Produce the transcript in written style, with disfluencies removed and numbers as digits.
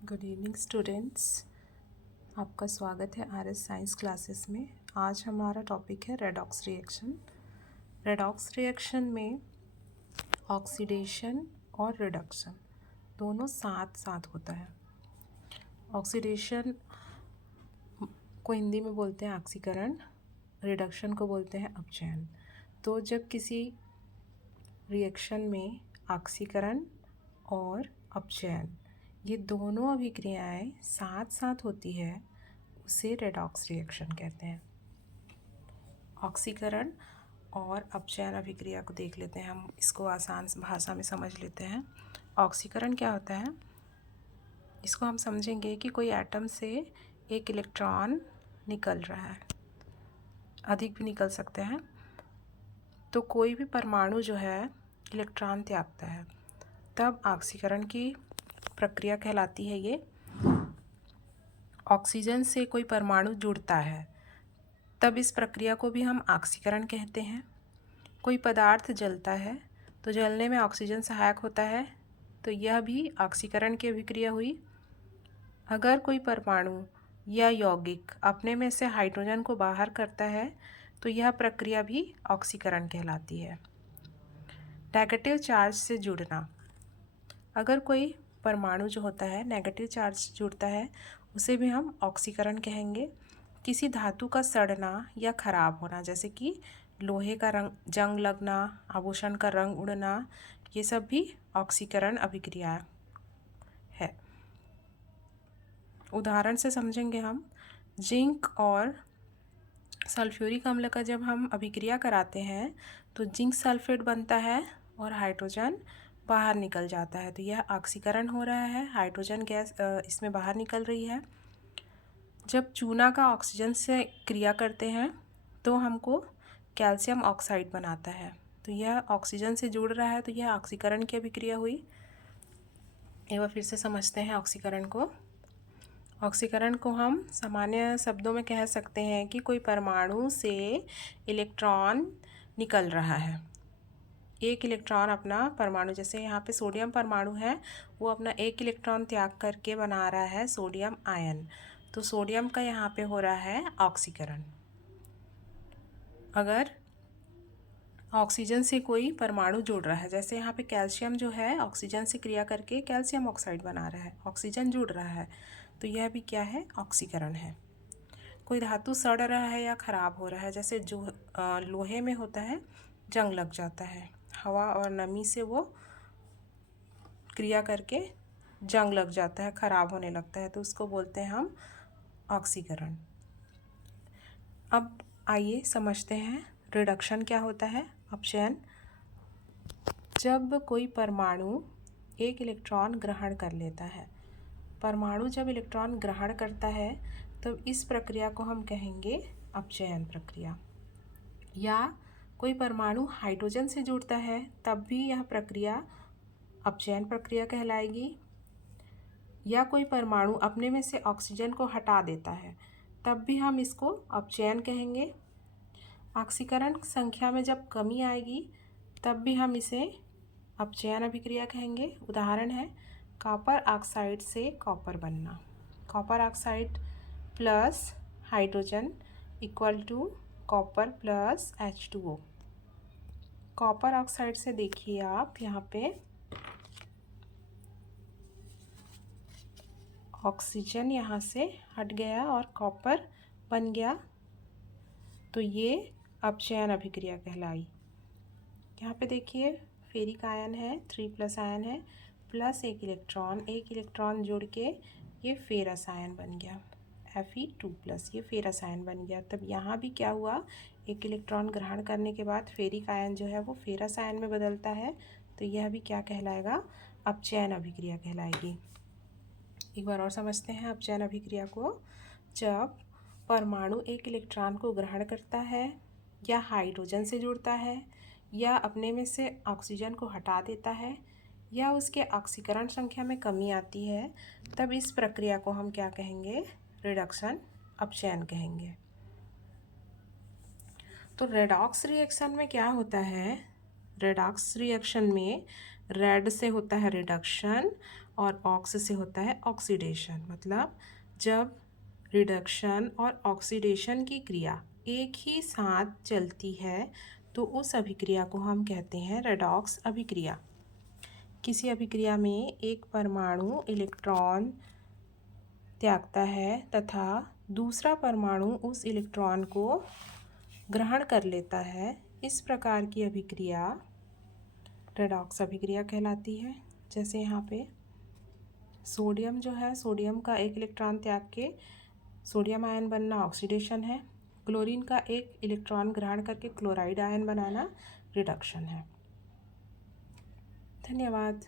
Good evening students. आपका स्वागत है आरएस साइंस क्लासेस में। आज हमारा टॉपिक है रेडॉक्स रिएक्शन। रेडॉक्स रिएक्शन में ऑक्सीडेशन और रिडक्शन दोनों साथ साथ होता है। ऑक्सीडेशन को हिंदी में बोलते हैं ऑक्सीकरण, रिडक्शन को बोलते हैं अपचयन। तो जब किसी रिएक्शन में ऑक्सीकरण और अपचयन ये दोनों अभिक्रियाएं साथ साथ होती है उसे रेडॉक्स रिएक्शन कहते हैं। ऑक्सीकरण और अपचयन अभिक्रिया को देख लेते हैं, हम इसको आसान भाषा में समझ लेते हैं। ऑक्सीकरण क्या होता है, इसको हम समझेंगे कि कोई एटम से एक इलेक्ट्रॉन निकल रहा है, अधिक भी निकल सकते हैं, तो कोई भी परमाणु जो है इलेक्ट्रॉन त्यागता है, तब ऑक्सीकरण की प्रक्रिया कहलाती है। ये ऑक्सीजन से कोई परमाणु जुड़ता है तब इस प्रक्रिया को भी हम ऑक्सीकरण कहते हैं। कोई पदार्थ जलता है तो जलने में ऑक्सीजन सहायक होता है, तो यह भी ऑक्सीकरण की अभिक्रिया हुई। अगर कोई परमाणु या यौगिक अपने में से हाइड्रोजन को बाहर करता है तो यह प्रक्रिया भी ऑक्सीकरण कहलाती है। नेगेटिव चार्ज से जुड़ना, अगर कोई परमाणु जो होता है नेगेटिव चार्ज से जुड़ता है उसे भी हम ऑक्सीकरण कहेंगे। किसी धातु का सड़ना या खराब होना, जैसे कि लोहे का रंग जंग लगना, आभूषण का रंग उड़ना, ये सब भी ऑक्सीकरण अभिक्रिया है। उदाहरण से समझेंगे हम। जिंक और सल्फ्यूरिक अम्ल का जब हम अभिक्रिया कराते हैं तो जिंक सल्फेट बनता है और हाइड्रोजन बाहर निकल जाता है, तो यह ऑक्सीकरण हो रहा है, हाइड्रोजन गैस इसमें बाहर निकल रही है। जब चूना का ऑक्सीजन से क्रिया करते हैं तो हमको कैल्शियम ऑक्साइड बनाता है, तो यह ऑक्सीजन से जुड़ रहा है, तो यह ऑक्सीकरण की अभिक्रिया हुई। एक बार फिर से समझते हैं ऑक्सीकरण को। ऑक्सीकरण को हम सामान्य शब्दों में कह सकते हैं कि कोई परमाणु से इलेक्ट्रॉन निकल रहा है, एक इलेक्ट्रॉन अपना परमाणु, जैसे यहाँ पे सोडियम परमाणु है, वो अपना एक इलेक्ट्रॉन त्याग करके बना रहा है सोडियम आयन, तो सोडियम का यहाँ पे हो रहा है ऑक्सीकरण। अगर ऑक्सीजन से कोई परमाणु जुड़ रहा है, जैसे यहाँ पे कैल्शियम जो है ऑक्सीजन से क्रिया करके कैल्शियम ऑक्साइड बना रहा है, ऑक्सीजन जुड़ रहा है, तो यह भी क्या है, ऑक्सीकरण है। कोई धातु सड़ रहा है या ख़राब हो रहा है, जैसे जो लोहे में होता है जंग लग जाता है, हवा और नमी से वो क्रिया करके जंग लग जाता है, ख़राब होने लगता है, तो उसको बोलते हैं हम ऑक्सीकरण। अब आइए समझते हैं रिडक्शन क्या होता है, अपचयन। जब कोई परमाणु एक इलेक्ट्रॉन ग्रहण कर लेता है, परमाणु जब इलेक्ट्रॉन ग्रहण करता है तब इस प्रक्रिया को हम कहेंगे अपचयन प्रक्रिया। या कोई परमाणु हाइड्रोजन से जुड़ता है तब भी यह प्रक्रिया अपचयन प्रक्रिया कहलाएगी। या कोई परमाणु अपने में से ऑक्सीजन को हटा देता है तब भी हम इसको अपचयन कहेंगे। ऑक्सीकरण संख्या में जब कमी आएगी तब भी हम इसे अपचयन अभिक्रिया कहेंगे। उदाहरण है कॉपर ऑक्साइड से कॉपर बनना, copper oxide plus hydrogen equal to copper plus H2O। Copper oxide से देखिए आप यहाँ पे ऑक्सीजन यहाँ से हट गया और कॉपर बन गया, तो ये अपचयन अभिक्रिया कहलाई। यहाँ पे देखिए फेरिक आयन है, 3+ आयन है, प्लस एक इलेक्ट्रॉन जुड़ के ये फेरस आयन बन गया, Fe2+, ये फेरस आयन बन गया। तब यहाँ भी क्या हुआ, एक इलेक्ट्रॉन ग्रहण करने के बाद फेरिक आयन जो है वो फेरस आयन में बदलता है, तो यह भी क्या कहलाएगा, अपचयन अभिक्रिया कहलाएगी। एक बार और समझते हैं अपचयन अभिक्रिया को। जब परमाणु एक इलेक्ट्रॉन को ग्रहण करता है या हाइड्रोजन से जुड़ता है या अपने में से ऑक्सीजन को हटा देता है या उसके ऑक्सीकरण संख्या में कमी आती है, तब इस प्रक्रिया को हम क्या कहेंगे, रिडक्शन, अपचयन कहेंगे। तो रेडॉक्स रिएक्शन में क्या होता है, रेडॉक्स रिएक्शन में रेड से होता है रिडक्शन और ऑक्स से होता है ऑक्सीडेशन। मतलब जब रिडक्शन और ऑक्सीडेशन की क्रिया एक ही साथ चलती है तो उस अभिक्रिया को हम कहते हैं रेडॉक्स अभिक्रिया। किसी अभिक्रिया में एक परमाणु इलेक्ट्रॉन त्यागता है तथा दूसरा परमाणु उस इलेक्ट्रॉन को ग्रहण कर लेता है, इस प्रकार की अभिक्रिया रेडॉक्स अभिक्रिया कहलाती है। जैसे यहाँ पे सोडियम जो है, सोडियम का एक इलेक्ट्रॉन त्याग के सोडियम आयन बनना ऑक्सीडेशन है। क्लोरीन का एक इलेक्ट्रॉन ग्रहण करके क्लोराइड आयन बनाना रिडक्शन है। धन्यवाद।